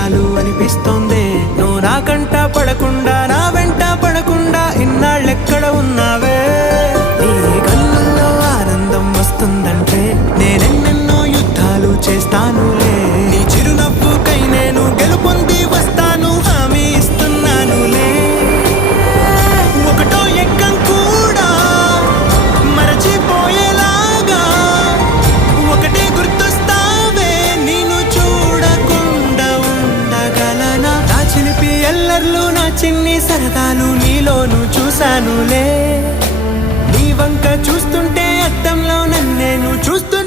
చాలు అనిపిస్తోంది. నువ్వు నా కంట పడకుండా నా వెంట పడకుండా ఇన్నాళ్ళెక్కడ ఉన్నావే. నీ కళ్ళల్లో ఆనందం వస్తుందంటే నేనెన్నెన్నో యుద్ధాలు చేస్తానులే. నీ చిరునవ్వుకై నేను గెలుపొంది వస్తాను, హామీ ఇస్తున్నానులే. ఒకటో ఎక్కం కూడా మరచిపోయేలాగా ఒకటే గుర్తొస్తావే. నేను చూడకుండా ఉండగలనా? నా చిలిపి ఎల్లర్లు నా చిన్ని సరదాలు నీలోను చూశానులే. నీ వంక చూస్తుంటే అద్దంలో నన్నేను చూస్తూ